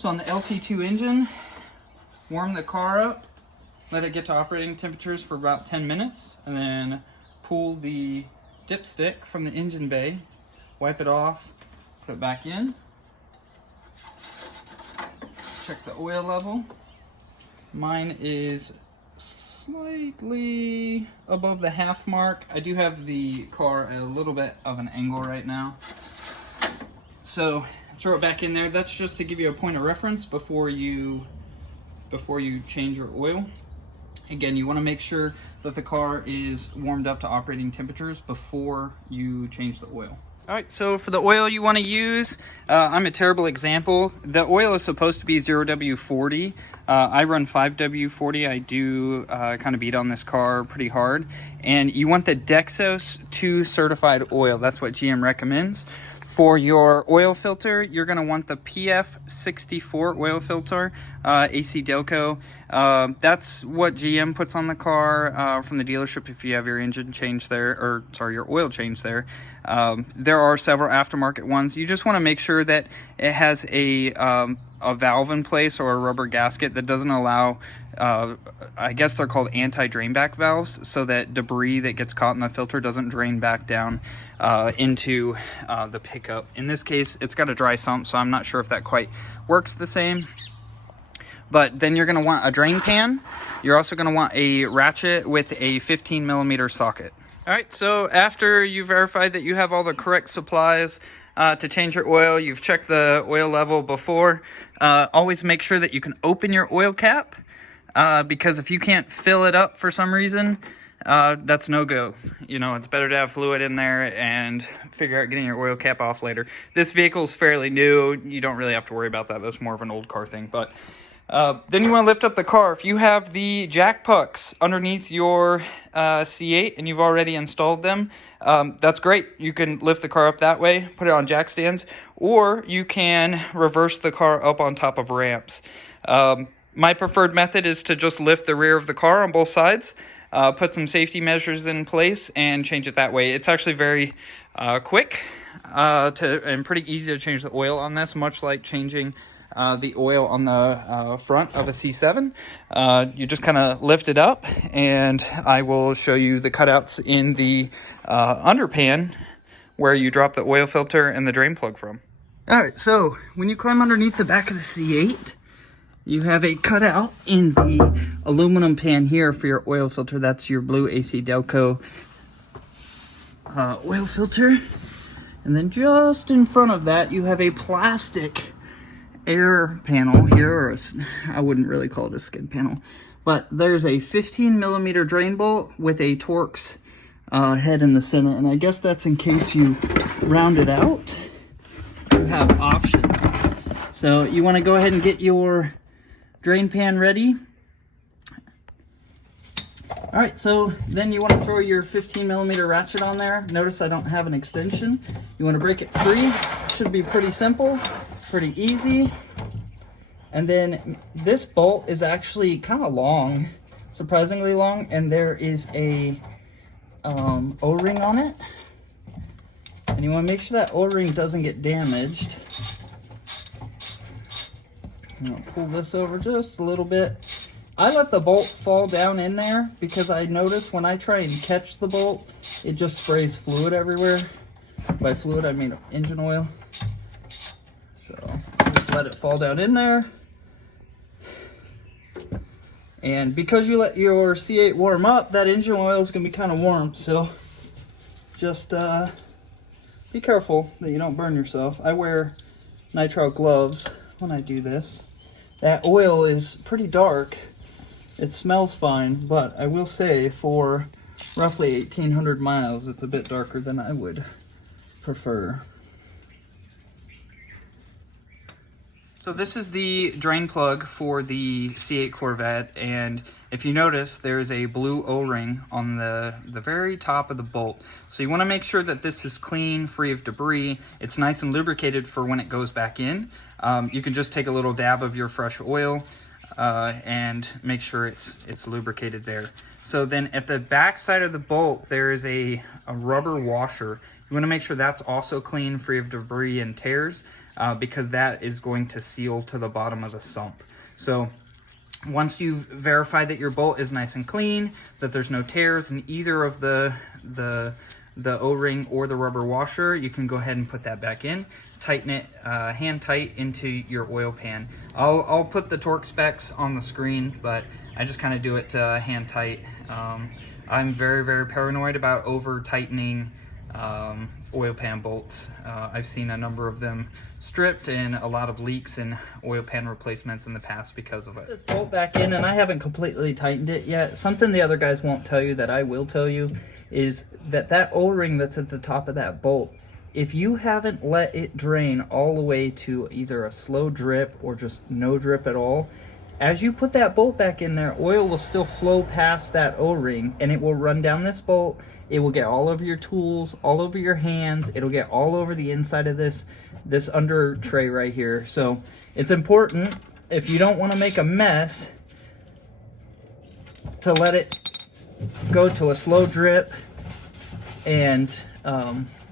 So on the LT2 engine, warm the car up, let it get to operating temperatures for about 10 minutes, and then pull the dipstick from the engine bay, wipe it off, put it back in, check the oil level. Mine is slightly above the half mark. I do have the car at a little bit of an angle right now. So throw it back in there. That's just to give you a point of reference before you change your oil. Again, you want to make sure that the car is warmed up to operating temperatures before you change the oil. All right, so for the oil you want to use, I'm a terrible example. The oil is supposed to be 0W40. I run 5W40. I do kind of beat on this car pretty hard. And you want the Dexos 2 certified oil. That's what GM recommends. For your oil filter, you're going to want the PF64 oil filter, AC Delco. That's what GM puts on the car from the dealership if you have your engine change there, or sorry, your oil change there. There are several aftermarket ones. You just want to make sure that it has a valve in place or a rubber gasket that doesn't allow, I guess they're called anti-drain back valves, so that debris that gets caught in the filter doesn't drain back down into the pickup. In this case, it's got a dry sump, so I'm not sure if that quite works the same. But then you're going to want a drain pan. You're also going to want a ratchet with a 15mm socket. All right, so after you verified that you have all the correct supplies to change your oil, you've checked the oil level before, always make sure that you can open your oil cap, because if you can't fill it up for some reason, that's no go. You know, it's better to have fluid in there and figure out getting your oil cap off later. This vehicle is fairly new. You don't really have to worry about that. That's more of an old car thing. But then you want to lift up the car. If you have the jack pucks underneath your C8 and you've already installed them, that's great. You can lift the car up that way, put it on jack stands, or you can reverse the car up on top of ramps. My preferred method is to just lift the rear of the car on both sides, put some safety measures in place, and change it that way. It's actually very quick and pretty easy to change the oil on this, much like changing the oil on the front of a C7. You just kind of lift it up, and I will show you the cutouts in the underpan where you drop the oil filter and the drain plug from. All right, so when you climb underneath the back of the C8, you have a cutout in the aluminum pan here for your oil filter. That's your blue AC Delco oil filter. And then just in front of that, you have a plastic air panel here, or I wouldn't really call it a skid panel, but there's a 15mm drain bolt with a Torx head in the center, and I guess that's in case you round it out. You have options. So you want to go ahead and get your drain pan ready. All right, so then you want to throw your 15mm ratchet on there. Notice I don't have an extension. You want to break it free. It should be pretty simple, pretty easy. And then this bolt is actually kind of long, surprisingly long, and there is a O-ring on it. And you want to make sure that O-ring doesn't get damaged. I'm going to pull this over just a little bit. I let the bolt fall down in there because I notice when I try and catch the bolt, it just sprays fluid everywhere. By fluid, I mean engine oil. So just let it fall down in there. And because you let your C8 warm up, that engine oil is going to be kind of warm. So just be careful that you don't burn yourself. I wear nitrile gloves when I do this. That oil is pretty dark. It smells fine, but I will say for roughly 1,800 miles, it's a bit darker than I would prefer. So this is the drain plug for the C8 Corvette, and if you notice, there's a blue O-ring on the very top of the bolt. So you want to make sure that this is clean, free of debris. It's nice and lubricated for when it goes back in. You can just take a little dab of your fresh oil and make sure it's lubricated there. So then at the back side of the bolt, there is a rubber washer. You want to make sure that's also clean, free of debris and tears, because that is going to seal to the bottom of the sump. So once you've verified that your bolt is nice and clean, that there's no tears in either of the O-ring or the rubber washer, you can go ahead and put that back in. Tighten it hand tight into your oil pan. I'll put the torque specs on the screen, but I just kind of do it hand tight. I'm very, very paranoid about over tightening oil pan bolts. I've seen a number of them stripped and a lot of leaks and oil pan replacements in the past because of it. This bolt back in, and I haven't completely tightened it yet. Something the other guys won't tell you that I will tell you is that O-ring that's at the top of that bolt, if you haven't let it drain all the way to either a slow drip or just no drip at all, as you put that bolt back in there, oil will still flow past that O-ring and it will run down this bolt. It will get all over your tools, all over your hands. It'll get all over the inside of this under tray right here. So it's important, if you don't want to make a mess, to let it go to a slow drip and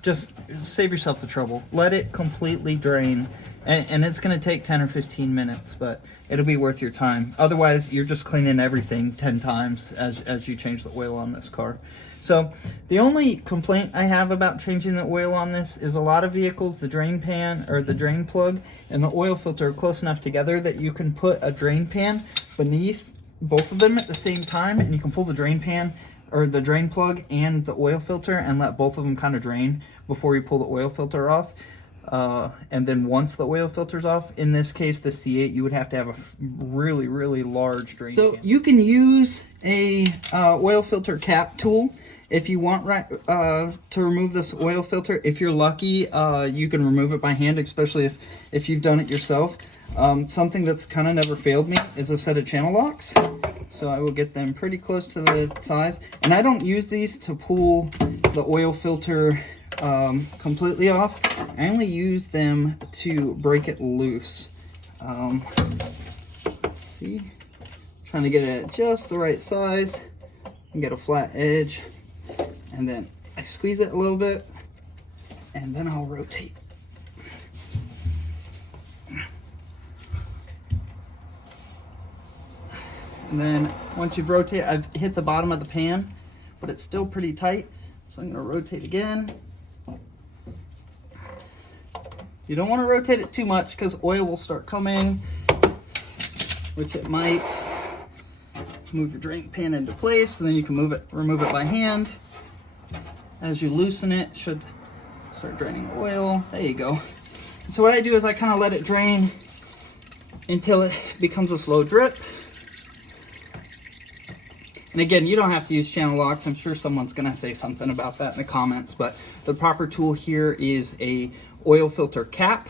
just save yourself the trouble. Let it completely drain, and it's going to take 10 or 15 minutes, but it'll be worth your time. Otherwise, you're just cleaning everything 10 times as you change the oil on this car. So the only complaint I have about changing the oil on this is a lot of vehicles, the drain pan or the drain plug and the oil filter are close enough together that you can put a drain pan beneath both of them at the same time, and you can pull the drain pan or the drain plug and the oil filter and let both of them kind of drain before you pull the oil filter off. And then once the oil filter's off, in this case the C8, you would have to have a really, really large drain pan. So you can use a oil filter cap tool if you want to remove this oil filter. If you're lucky, you can remove it by hand, especially if you've done it yourself. Something that's kind of never failed me is a set of channel locks. So I will get them pretty close to the size. And I don't use these to pull the oil filter completely off. I only use them to break it loose. Let's see. Trying to get it at just the right size and get a flat edge. And then I squeeze it a little bit and then I'll rotate. And then once you've rotated, I've hit the bottom of the pan, but it's still pretty tight. So I'm going to rotate again. You don't want to rotate it too much because oil will start coming, which it might. Move your drain pan into place, and then you can remove it by hand. As you loosen it, it should start draining oil. There you go. So what I do is I kind of let it drain until it becomes a slow drip. And again, you don't have to use channel locks. I'm sure someone's going to say something about that in the comments, but the proper tool here is a oil filter cap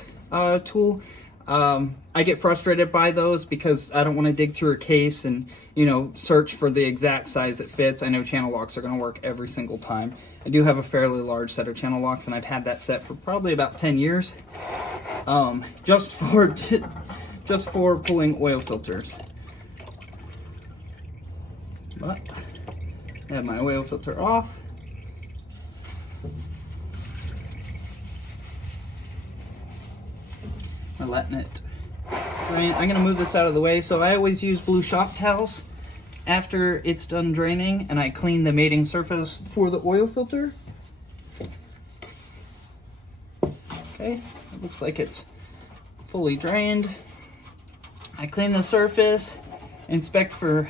tool. I get frustrated by those because I don't want to dig through a case and, you know, search for the exact size that fits. I know channel locks are going to work every single time. I do have a fairly large set of channel locks, and I've had that set for probably about 10 years, just for pulling oil filters. But I have my oil filter off. I'm letting it drain. I'm going to move this out of the way. So I always use blue shop towels after it's done draining, and I clean the mating surface for the oil filter. Okay, it looks like it's fully drained. I clean the surface, inspect for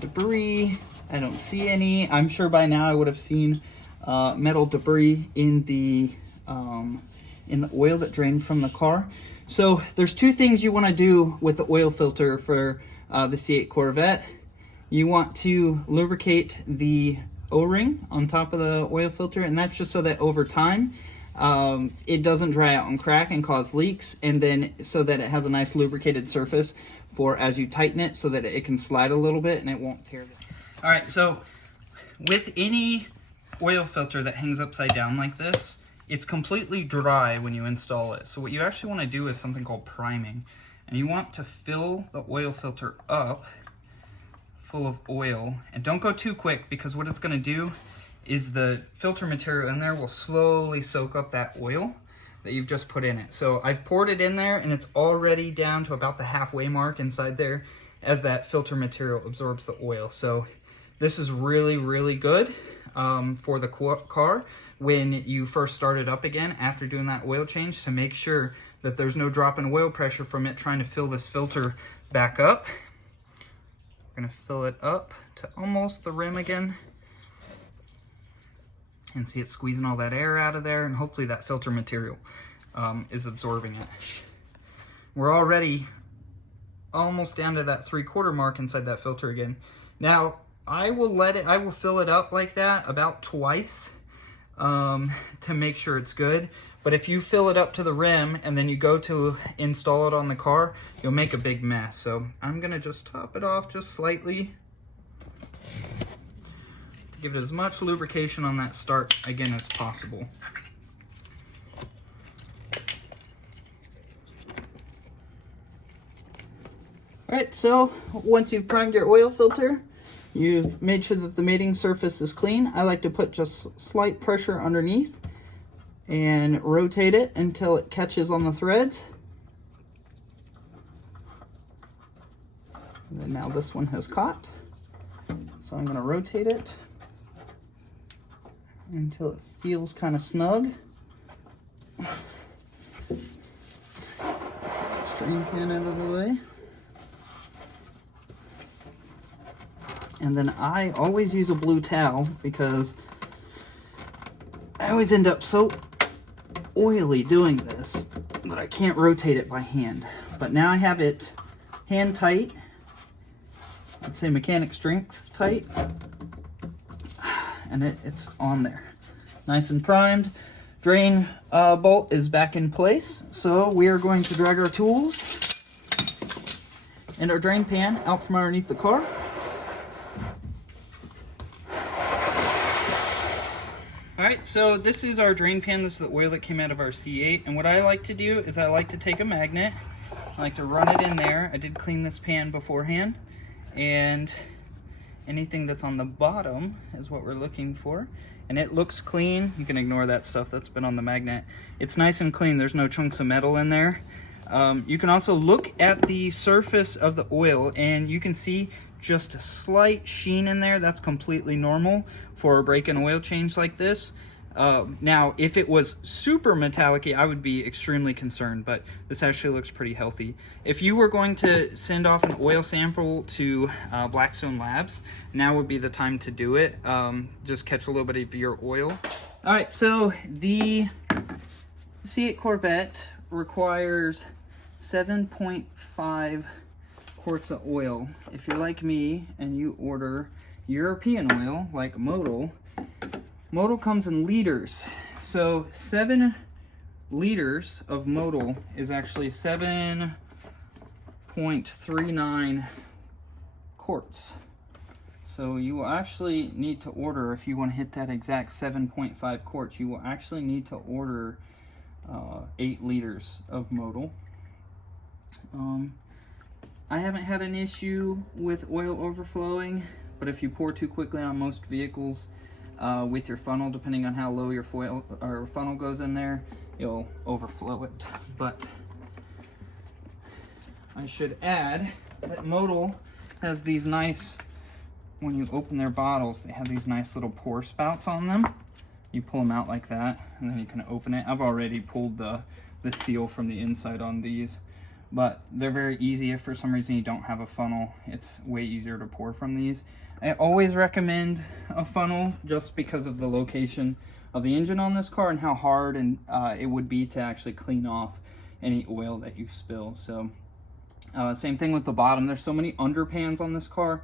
debris. I don't see any. I'm sure by now I would have seen metal debris in the oil that drained from the car. So there's two things you want to do with the oil filter for the C8 Corvette. You want to lubricate the O-ring on top of the oil filter, and that's just so that over time it doesn't dry out and crack and cause leaks, and then so that it has a nice lubricated surface for as you tighten it, so that it can slide a little bit and it won't tear. All right, so with any oil filter that hangs upside down like this, it's completely dry when you install it. So what you actually want to do is something called priming, and you want to fill the oil filter up full of oil. And don't go too quick, because what it's gonna do is the filter material in there will slowly soak up that oil that you've just put in it. So I've poured it in there and it's already down to about the halfway mark inside there as that filter material absorbs the oil. So this is really, really good for the car when you first start it up again after doing that oil change, to make sure that there's no drop in oil pressure from it trying to fill this filter back up. We're gonna fill it up to almost the rim again. And see it squeezing all that air out of there, and hopefully that filter material is absorbing it. We're already almost down to that 3/4 mark inside that filter again. Now, I will fill it up like that about twice to make sure it's good. But if you fill it up to the rim and then you go to install it on the car, you'll make a big mess. So I'm gonna just top it off just slightly. Give it as much lubrication on that start again as possible. Alright, so once you've primed your oil filter, you've made sure that the mating surface is clean. I like to put just slight pressure underneath and rotate it until it catches on the threads. And then now this one has caught. So I'm going to rotate it until it feels kind of snug. Strain pan out of the way. And then I always use a blue towel because I always end up so oily doing this that I can't rotate it by hand. But now I have it hand tight. I'd say mechanic strength tight. And it's on there. Nice and primed. Drain bolt is back in place. So we are going to drag our tools and our drain pan out from underneath the car. Alright, so this is our drain pan. This is the oil that came out of our C8. And what I like to do is I like to take a magnet. I like to run it in there. I did clean this pan beforehand. And anything that's on the bottom is what we're looking for. And it looks clean. You can ignore that stuff that's been on the magnet. It's nice and clean. There's no chunks of metal in there. You can also look at the surface of the oil and you can see just a slight sheen in there. That's completely normal for a break and oil change like this. Now, if it was super metallic-y, I would be extremely concerned, but this actually looks pretty healthy. If you were going to send off an oil sample to Blackstone Labs, now would be the time to do it. Just catch a little bit of your oil. All right, so the C8 Corvette requires 7.5 quarts of oil. If you're like me and you order European oil, like Modal comes in liters. So 7 liters of Modal is actually 7.39 quarts. So you will actually need to order, if you want to hit that exact 7.5 quarts, you will actually need to order 8 liters of Modal. I haven't had an issue with oil overflowing, but if you pour too quickly on most vehicles, with your funnel, depending on how low your funnel goes in there, you'll overflow it. But I should add that Modal has these nice, when you open their bottles, they have these nice little pour spouts on them. You pull them out like that, and then you can open it. I've already pulled the seal from the inside on these, but they're very easy. If for some reason you don't have a funnel, it's way easier to pour from these. I always recommend a funnel just because of the location of the engine on this car and how hard it would be to actually clean off any oil that you spill. So same thing with the bottom. There's so many underpans on this car.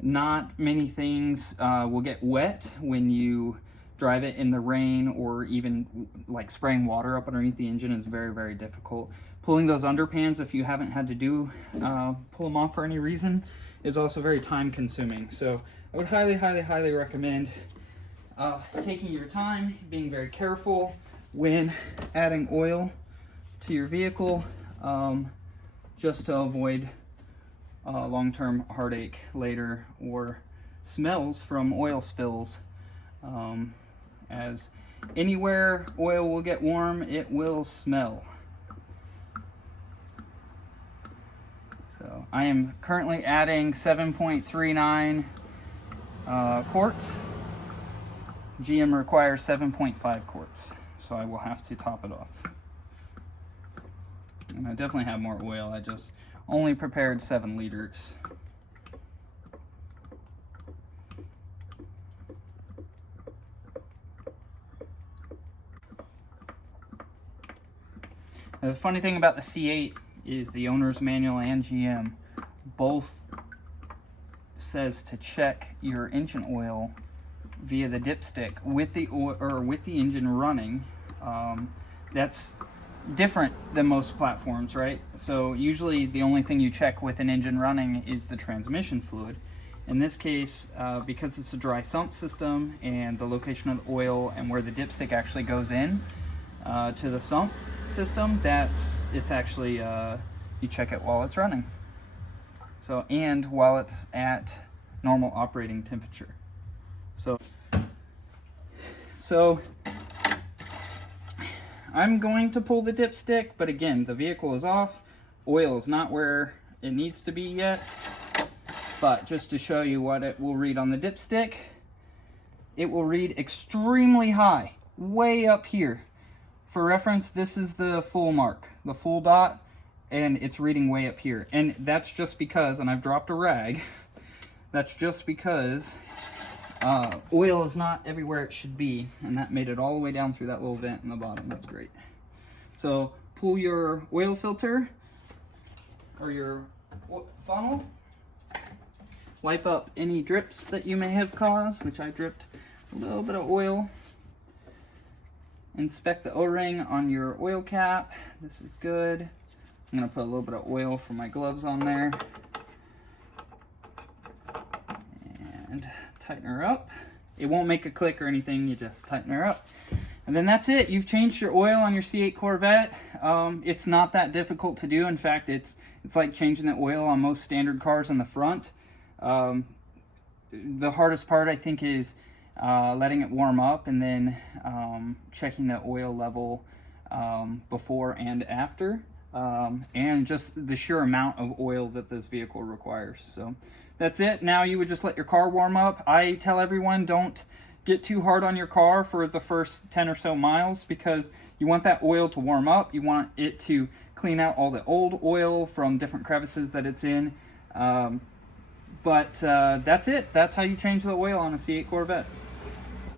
Not many things will get wet when you drive it in the rain, or even like spraying water up underneath the engine is very, very difficult. Pulling those underpans, if you haven't had to pull them off for any reason, is also very time consuming. So I would highly, highly, highly recommend taking your time, being very careful when adding oil to your vehicle, just to avoid long-term heartache later or smells from oil spills. As anywhere oil will get warm, it will smell. So I am currently adding 7.39 quarts. GM requires 7.5 quarts, so I will have to top it off. And I definitely have more oil, I just only prepared 7 liters. The funny thing about the C8 is the owner's manual and GM both says to check your engine oil via the dipstick with the oil, or with the engine running. That's different than most platforms, right? So usually the only thing you check with an engine running is the transmission fluid. In this case, because it's a dry sump system and the location of the oil and where the dipstick actually goes in to the sump system, it's actually you check it while it's running. So, and while it's at normal operating temperature. So I'm going to pull the dipstick, but again, the vehicle is off. Oil is not where it needs to be yet. But just to show you what it will read on the dipstick, it will read extremely high, way up here. For reference, this is the full mark, the full dot, and it's reading way up here. And that's just because, and I've dropped a rag, that's just because oil is not everywhere it should be, and that made it all the way down through that little vent in the bottom. That's great. So pull your oil filter or your funnel, wipe up any drips that you may have caused, which I dripped a little bit of oil. Inspect the O-ring on your oil cap. This is good. I'm gonna put a little bit of oil from my gloves on there. And tighten her up. It won't make a click or anything, you just tighten her up. And then that's it. You've changed your oil on your C8 Corvette. It's not that difficult to do. In fact, it's like changing the oil on most standard cars on the front. The hardest part, I think, is letting it warm up and then checking the oil level before and after, and just the sheer amount of oil that this vehicle requires. So that's it. Now you would just let your car warm up. I tell everyone, don't get too hard on your car for the first 10 or so miles, because you want that oil to warm up. You want it to clean out all the old oil from different crevices that it's in. But that's it. That's how you change the oil on a C8 Corvette.